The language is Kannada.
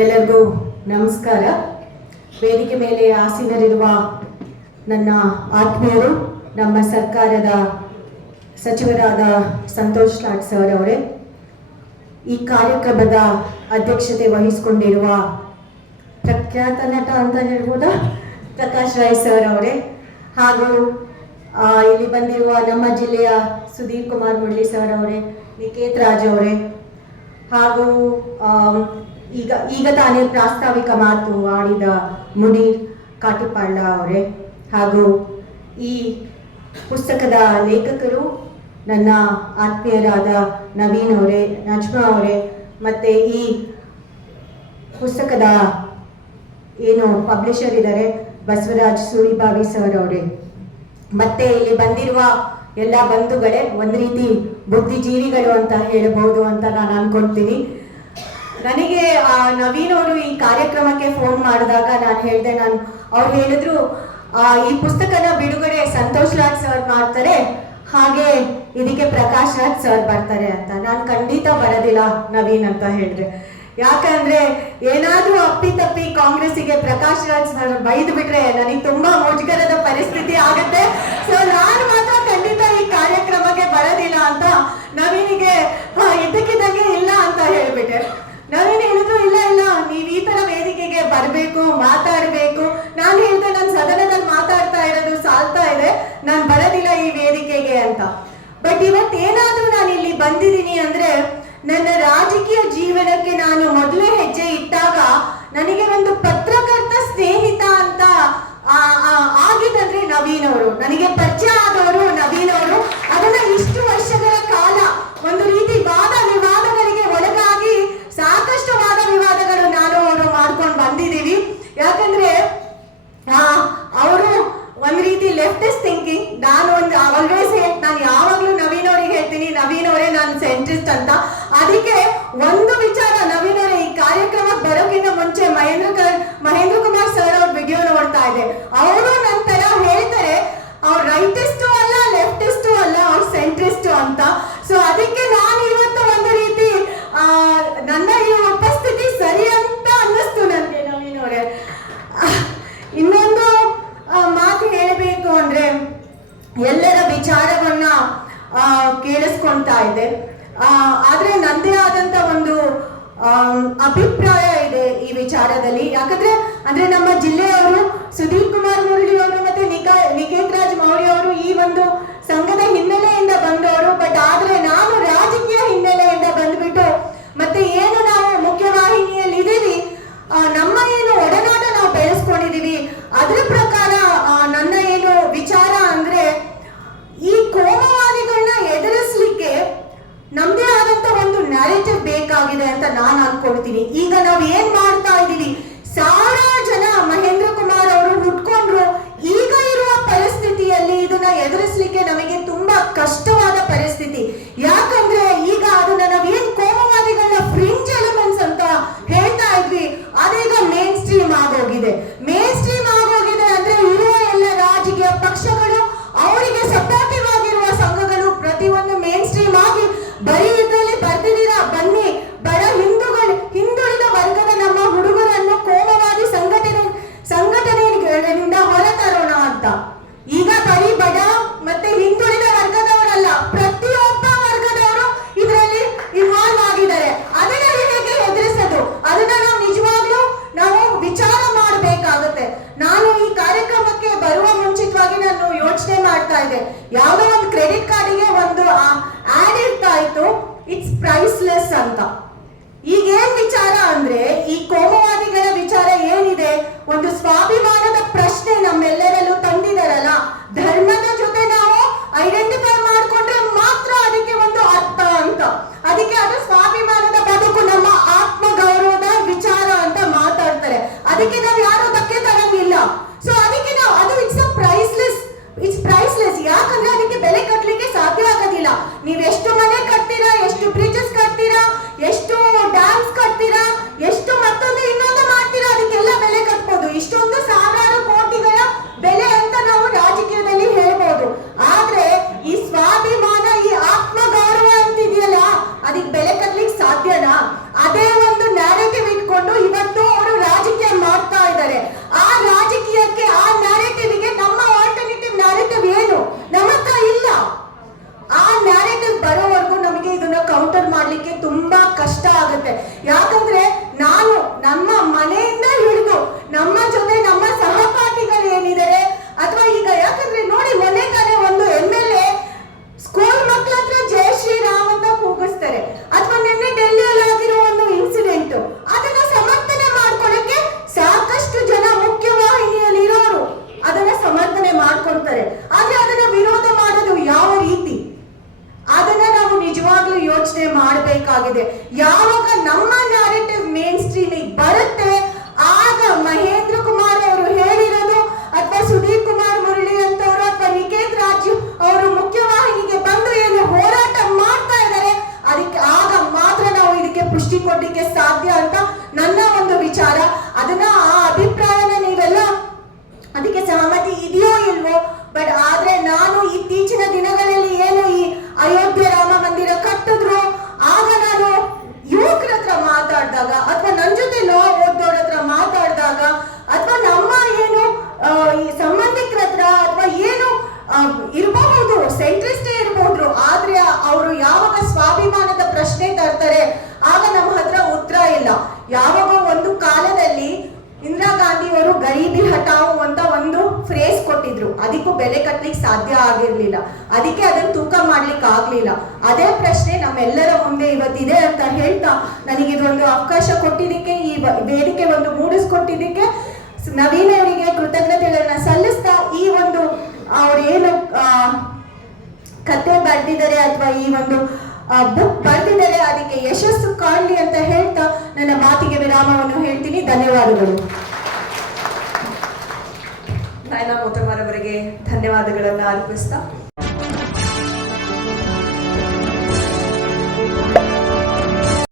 ಎಲ್ಲರಿಗೂ ನಮಸ್ಕಾರ. ವೇದಿಕೆ ಮೇಲೆ ಆಸೀನರಿರುವ ನನ್ನ ಆತ್ಮೀಯರು, ನಮ್ಮ ಸರ್ಕಾರದ ಸಚಿವರಾದ ಸಂತೋಷ್ ಲಾಟ್ ಸರ್ ಅವರೇ ಈ ಕಾರ್ಯಕ್ರಮದ ಅಧ್ಯಕ್ಷತೆ ವಹಿಸಿಕೊಂಡಿರುವ ಪ್ರಖ್ಯಾತ ನಟ ಅಂತ ಹೇಳ್ಬೋದಾ? ಪ್ರಕಾಶ್ ರಾಯ್ ಸರ್ ಅವರೇ ಹಾಗೂ ಇಲ್ಲಿ ಬಂದಿರುವ ನಮ್ಮ ಜಿಲ್ಲೆಯ ಸುಧೀರ್ ಕುಮಾರ್ ಮುರಳಿ ಸರ್ ಅವರೇ ನಿಕೇತ್ ರಾಜ್ ಅವರೇ, ಹಾಗೂ ಈಗ ಈಗ ತಾನೇ ಪ್ರಾಸ್ತಾವಿಕ ಮಾತು ಆಡಿದ ಮುನೀರ್ ಕಾಟಿಪಾಳ್ಳ ಅವರೇ. ಹಾಗೂ ಈ ಪುಸ್ತಕದ ಲೇಖಕರು ನನ್ನ ಆತ್ಮೀಯರಾದ ನವೀನ್ ಅವರೇ, ನಜ್ಮಾ ಅವರೇ, ಮತ್ತು ಈ ಪುಸ್ತಕದ ಏನು ಪಬ್ಲಿಷರ್ ಇದ್ದಾರೆ ಬಸವರಾಜ್ ಸೂರಿಬಾವಿ ಸರ್ ಅವರೇ. ಮತ್ತೆ ಇಲ್ಲಿ ಬಂದಿರುವ ಎಲ್ಲ ಬಂಧುಗಳೇ, ಒಂದು ರೀತಿ ಬುದ್ಧಿಜೀವಿಗಳು ಅಂತ ಹೇಳಬಹುದು ಅಂತ ನಾನು ಅನ್ಕೊಳ್ತೀನಿ ನನಗೆ ಆ ನವೀನ್ ಅವರು ಈ ಕಾರ್ಯಕ್ರಮಕ್ಕೆ ಫೋನ್ ಮಾಡಿದಾಗ ನಾನು ಹೇಳಿದೆ ನಾನು ಅವ್ರು ಹೇಳಿದ್ರು ಆ, ಈ ಪುಸ್ತಕನ ಬಿಡುಗಡೆ ಸಂತೋಷ್ ರಾಜ್ ಸರ್ ಮಾಡ್ತಾರೆ ಹಾಗೆ ಇದಕ್ಕೆ ಪ್ರಕಾಶ್ ರಾಜ್ ಸರ್ ಬರ್ತಾರೆ ಅಂತ. ನಾನು ಖಂಡಿತ ಬರೋದಿಲ್ಲ ನವೀನ್ ಅಂತ ಹೇಳಿದ್ರೆ ಯಾಕಂದ್ರೆ ಏನಾದ್ರೂ ಅಪ್ಪಿತಪ್ಪಿ ಕಾಂಗ್ರೆಸ್ಸಿಗೆ ಪ್ರಕಾಶ್ ರಾಜ್ ಸರ್ ಬೈದು ಬಿಟ್ರೆ ನನಗೆ ತುಂಬಾ ಮುಜುಗರದ ಪರಿಸ್ಥಿತಿ ಆಗತ್ತೆ. ಸೊ ನಾನು ಮಾತ್ರ ಖಂಡಿತ ಈ ಕಾರ್ಯಕ್ರಮಕ್ಕೆ ಬರೋದಿಲ್ಲ ಅಂತ ನವೀನಿಗೆ ಇದಕ್ಕಿದ್ದಂಗೆ ಇಲ್ಲ ಅಂತ ಹೇಳ್ಬಿಟ್ಟೆ ನವೀನ್ ಹೇಳಿದ್ರು ಇಲ್ಲ ಇಲ್ಲ ನೀವ್ ಈ ತರ ವೇದಿಕೆಗೆ ಬರ್ಬೇಕು ಮಾತಾಡ್ಬೇಕು ನಾನು ಹೇಳ್ದೆ ನಾನು ಸದನದಲ್ಲಿ ಮಾತಾಡ್ತಾ ಇರೋದು ಸಾಲ್ತಾ ಇದೆ ನಾನು ಬರೋದಿಲ್ಲ ಈ ವೇದಿಕೆಗೆ ಅಂತ ಬಟ್ ಇವತ್ತೇನಾದ್ರೂ ನಾನು ಇಲ್ಲಿ ಬಂದಿದ್ದೀನಿ ಅಂದ್ರೆ ನನ್ನ ರಾಜಕೀಯ ಜೀವನಕ್ಕೆ ನಾನು ಮೊದಲು ಹೆಜ್ಜೆ ಇಟ್ಟಾಗ ನನಗೆ ಒಂದು ಪತ್ರಕರ್ತ ಸ್ನೇಹಿತ ಅಂತ ಆ, ಆ, ಆಗಿದಂದ್ರೆ ನವೀನ್ ಅವರು ನನಗೆ ಪರಿಚಯ ಆದವರು ನವೀನ್ ಅವರು ಅದನ್ನ ಇಷ್ಟು ವರ್ಷಗಳ ಕಾಲ ಒಂದು ರೀತಿ ವಾದ ವಿವಾದಗಳಿಗೆ ಒಳಗಾಗಿ ಸಾಕಷ್ಟು ವಾದ ವಿವಾದಗಳು ನಾನು ಅವರು ಮಾಡ್ಕೊಂಡು ಬಂದಿದ್ದೀವಿ ಯಾಕಂದ್ರೆ ಅವರು ಒಂದ್ ರೀತಿ ಲೆಫ್ಟಿಸ್ಟ್ ಥಿಂಕಿಂಗ್ ನಾನು ಒಂದು ಆಲ್ವೇಸ್ ನಾನು ಯಾವಾಗ್ಲೂ ನವೀನ್ ಅವ್ರಿಗೆ ಹೇಳ್ತೀನಿ ನವೀನ್ ಅವರೇ ನಾನು ಸೆಂಟ್ರಿಸ್ಟ್ ಅಂತ ಅದಕ್ಕೆ ಒಂದು ವಿಚಾರ ನವೀನರೇ, ಈ ಕಾರ್ಯಕ್ರಮಕ್ಕೆ ಬರೋಕ್ಕಿಂತ ಮುಂಚೆ ಮಹೇಂದ್ರ ಮಹೇಂದ್ರ ಕುಮಾರ್ ಸರ್ ಅವ್ರ ವಿಡಿಯೋ ನೋಡ್ತಾ ಇದೆ ಅವರು ನಂತರ ಹೇಳ್ತಾರೆ ಅವ್ರು ರೈಟಿಸ್ಟು ಅಲ್ಲ, ಲೆಫ್ಟಿಸ್ಟು ಅಲ್ಲ, ಅವ್ರು ಸೆಂಟ್ರಿಸ್ಟು ಅಂತ. ಸೊ ಅದಕ್ಕೆ ನಾನು ಇವತ್ತು ಒಂದು ರೀತಿ ನನ್ನ ಈ ಉಪಸ್ಥಿತಿ ಸರಿ ಅಂತ ಅನ್ನಿಸ್ತು ನನಗೆ ನವೀನ್ ಇನ್ನೊಂದು ಮಾತು ಹೇಳಬೇಕು ಅಂದ್ರೆ, ಎಲ್ಲರ ವಿಚಾರವನ್ನ ಕೇಳಿಸ್ಕೊಳ್ತಾ ಇದೆ ಆದ್ರೆ ನಂದೇ ಆದಂತ ಒಂದು ಅಭಿಪ್ರಾಯ ಇದೆ ಈ ವಿಚಾರದಲ್ಲಿ. ಯಾಕಂದ್ರೆ, ಅಂದ್ರೆ ನಮ್ಮ ಜಿಲ್ಲೆಯವರು ಸುದೀಪ್ ಕುಮಾರ್ ಮುರಳಿ ಅವರು ಸ್ಟ್ರೀಮ್ ಆಗೋಗಿದೆ ಮಾಡ್ಲಿಕ್ಕೆ ತುಂಬಾ ಕಷ್ಟ ಆಗುತ್ತೆ. ಯಾಕಂದ್ರೆ ನಾನು ನಮ್ಮ ಮನೆಯಿಂದ ಆಗಿದೆ ಯಾವಾಗ ನಮ್ಮ ನ್ಯಾರೇಟಿವ್ ಮೇನ್ ಸ್ಟ್ರೀಮಿಗೆ ಬರುತ್ತೆ, ಆಗ ಮಹೇಂದ್ರ ಕುಮಾರ್ ಅವರು ಹೇಳಿರೋದು ಅಥವಾ ಸುಧೀರ್ ಕುಮಾರ್ ಮುರಳಿ ಅಂತವರು ಅಥವಾ ನಿಕೇತ್ ರಾಜು ಅವರು ಮುಖ್ಯವಾಹಿನಿಗೆ ಬಂದು ಏನು ಹೋರಾಟ ಮಾಡ್ತಾ ಇದ್ದಾರೆ, ಅದಕ್ಕೆ ಆಗ ಮಾತ್ರ ನಾವು ಇದಕ್ಕೆ ಪುಷ್ಟಿ ಕೊಡ್ಲಿಕ್ಕೆ ಸಾಧ್ಯ ಅಂತ ನನ್ನ ಒಂದು ವಿಚಾರ. ಅದನ್ನ ಆ ಅಭಿಪ್ರಾಯನ ನೀವೆಲ್ಲ ಅದಕ್ಕೆ ಸಹಮತಿ ಇದೆಯೋ ಇಲ್ವೋ, ಬಟ್ ಆದ್ರೆ ನಾನು ಇತ್ತೀಚಿನ ದಿನಗಳಲ್ಲಿ ಮಾತಾಡಿದಾಗ ಅಥವಾ ನನ್ನ ಜೊತೆ ಲಾ ಓದ್ದವ್ರ ಹತ್ರ ಮಾತಾಡಿದಾಗ ಅಥವಾ ನಮ್ಮ ಏನು ಈ ಸಂಬಂಧಿಕರ ಹತ್ರ ಅಥವಾ ಏನು ಇರಬಹುದು ಸೆಂಟ್ರಿಸ್ಟೇ ಇರಬಹುದು, ಆದ್ರೆ ಅವರು ಯಾವಾಗ ಸ್ವಾಭಿಮಾನದ ಪ್ರಶ್ನೆ ತರ್ತಾರೆ, ಆಗ ನಮ್ಮ ಹತ್ರ ಉತ್ತರ ಇಲ್ಲ. ಯಾವಾಗ ಒಂದು ಕಾಲದಲ್ಲಿ ಇಂದಿರಾ ಗಾಂಧಿ ಅವರು ಗರೀಬಿ ಹಟಾವು ಅಂತ ಒಂದು ಫ್ರೇಸ್ ಕೊಟ್ಟಿದ್ರು ಅದಕ್ಕೂ ಬೆಲೆ ಕಟ್ಟಲಿಕ್ಕೆ ಸಾಧ್ಯ ಆಗಿರ್ಲಿಲ್ಲ. ಅದಕ್ಕೆ ಅದನ್ನ ತೂಕ ಮಾಡ್ಲಿಕ್ಕೆ ಆಗ್ಲಿಲ್ಲ. ಅದೇ ಪ್ರಶ್ನೆ ನಮ್ಮೆಲ್ಲರ ಮುಂದೆ ಇವತ್ತಿದೆ ಅಂತ ಹೇಳ್ತಾ ನನಗೆ ಇದೊಂದು ಅವಕಾಶ ಕೊಟ್ಟಿದ್ದಕ್ಕೆ ಈ ವೇದಿಕೆ ಒಂದು ಮೂಡಿಸ್ಕೊಟ್ಟಿದ್ದಕ್ಕೆ ನವೀನ್ ಅವರಿಗೆ ಕೃತಜ್ಞತೆಗಳನ್ನ ಸಲ್ಲಿಸ್ತಾ ಈ ಒಂದು ಅವ್ರು ಏನು ಆ, ಕತೆ ಬರೆದಿದ್ದಾರೆ ಅಥವಾ ಈ ಒಂದು ಬುಕ್ ಬರೆದಿದ್ದಾರೆ ಅದಕ್ಕೆ ಯಶಸ್ಸು ಕಾಣಲಿ ಅಂತ ಹೇಳ್ತಾ ನನ್ನ ಮಾತಿಗೆ ವಿರಾಮವನ್ನು ಹೇಳ್ತೀನಿ. ಧನ್ಯವಾದಗಳು. ನಯನಾ ಮೋತಮಾರವರಿಗೆ ಧನ್ಯವಾದಗಳನ್ನು ಅರ್ಪಿಸ್ತಾ